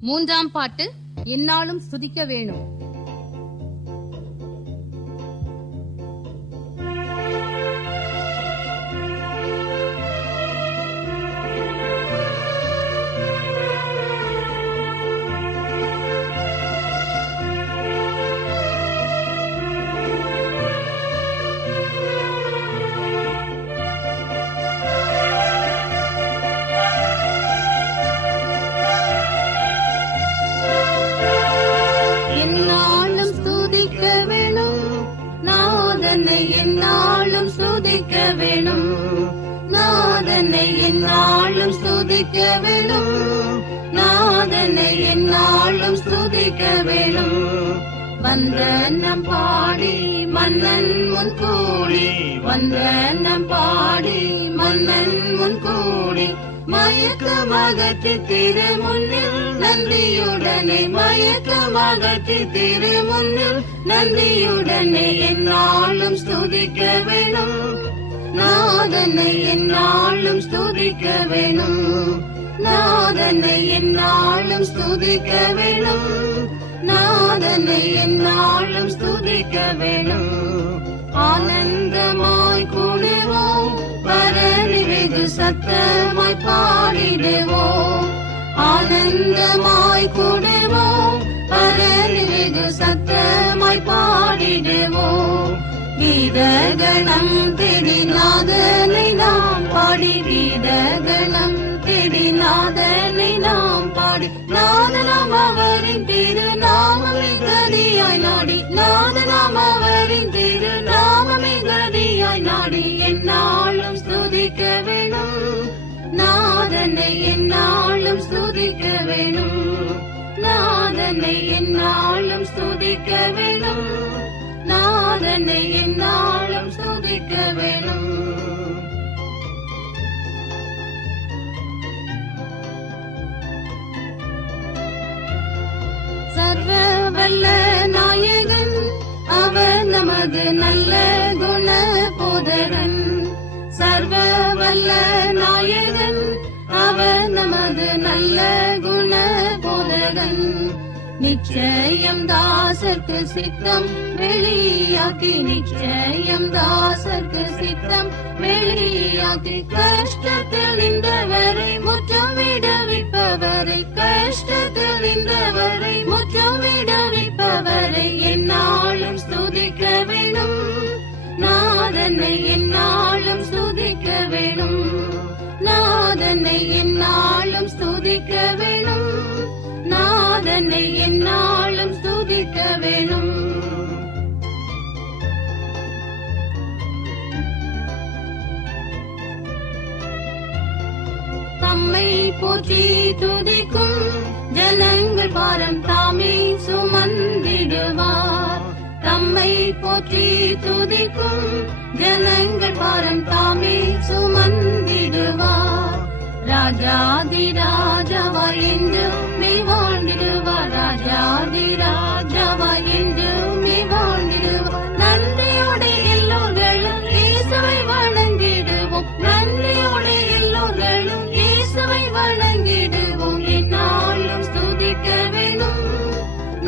மூன்றாம் பாட்டு எந்நாளும் ஸ்துதிக்க வேணும். எந்நாளும் ஸ்துதிக்க வேணும், நாதனை எந்நாளும் ஸ்துதிக்க வேணும், நாதனை எந்நாளும் ஸ்துதிக்க வேணும். வந்தனம் பாடி மன்னன் முன் கூடி, வந்தனம் பாடி மன்னன் முன் கூடி, மயக்கமகற்றி திரு முன்னில் நன்றியுடனே, மயக்கமகற்றி திரு முன்னில் நன்றியுடனே எந்நாளும் ஸ்துதிக்க வேணும், நாதனை எந்நாளும் ஸ்துதிக்க வேணும், நாதனை எந்நாளும் ஸ்துதிக்க வேணும், நாதனை எந்நாளும் ஸ்துதிக்க வேணும். ஆனந்தமாய் கூடுவோம், பரவி வெகு சத்தமாய் பாடிடுவோம், ஆனந்தமாய் கூடுவோம், பரவி வெகு சத்தமாய் பாடிடுவோம். கீதகணம் தேடி நாதனை நாம் பாடி, கீதகணம் தேடி நாதனை நாம் பாடி, நாதனாம் அவரின் திருநாமமே கதியாய் நாடி, நாதனாம் அவரின் திருநாமமே கதியாய் நாடி எந்நாளும் ஸ்துதிக்க வேணும், நாதனை எந்நாளும் ஸ்துதிக்க வேணும், நாதனை எந்நாளும் ஸ்துதிக்க வேணும், நாதனை எந்நாளும் ஸ்துதிக்க வேணும். சர்வ வல்ல நாயகன் அவர் நமது நல்ல குண போதகன், சர்வ வல்ல நாயகன் அவர் நமது நல்ல குண போதகன். நிச்சயம் தாசர்க்கு சித்தம் வெளியாக்கி, நிச்சயம் தாசர்க்கு சித்தம் வெளியாக்கி, கஷ்டத்தில் நின்றவரை முற்றம் விடுவிப்பவரை, கஷ்டத்தில் நின்றவரை முற்றம் விடுவிப்பவரை எந்நாளும் ஸ்துதிக்க வேணும், நாதனை எந்நாளும் ஸ்துதிக்க வேணும், நாதனை எந்நாளும் ஸ்துதிக்க வேணும், நாதனை எந்நாளும் ஸ்துதிக்க வேணும். தம்மை போற்றி துதிக்கும் ஜனங்கள் பாரம் தாமே சுமந்திடுவார், தம்மை போற்றி துதிக்கும் ஜனங்கள் பாரம் தாமே சுமந்திடுவார். ராஜாதி ராஜாவாய் என்றுமே வாழ்ந்திடுவார், ராஜாதி ராஜாவாய் என்றுமே வாழ்ந்திடுவார். நன்றியோடு எல்லோர்களும் இயேசுவை வணங்கிடுவோம், நன்றியோடு எல்லோர்களும் இயேசுவை வணங்கிடுவோம். எந்நாளும் ஸ்துதிக்க வேணும்,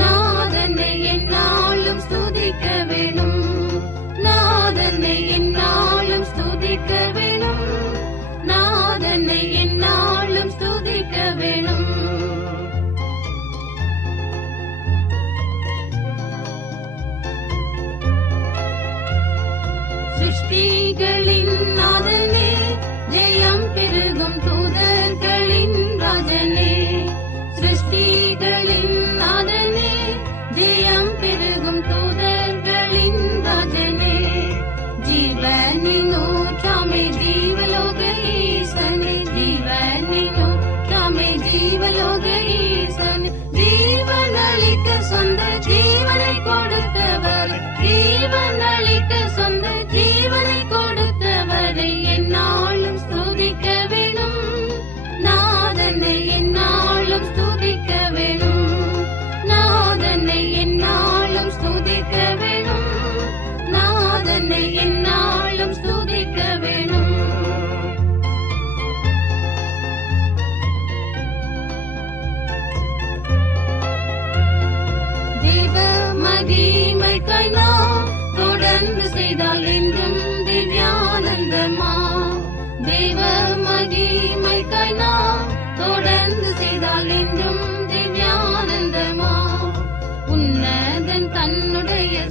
நாதனை எந்நாளும் ஸ்துதிக்க வேணும், நாதனை எந்நாளும் ஸ்துதிக்க வேணும், நாதனை எந்நாளும் ஸ்துதிக்க வேணும். மகிமைக்காய் நாம் தொடர்ந்து செய்தால் என்றும் திவ்யானந்தமா. தேவ மகிமைக்காய் நாம் தொடர்ந்து செய்தால் என்றும் திவ்யானந்தமா. உன்னதன் தன்னுடைய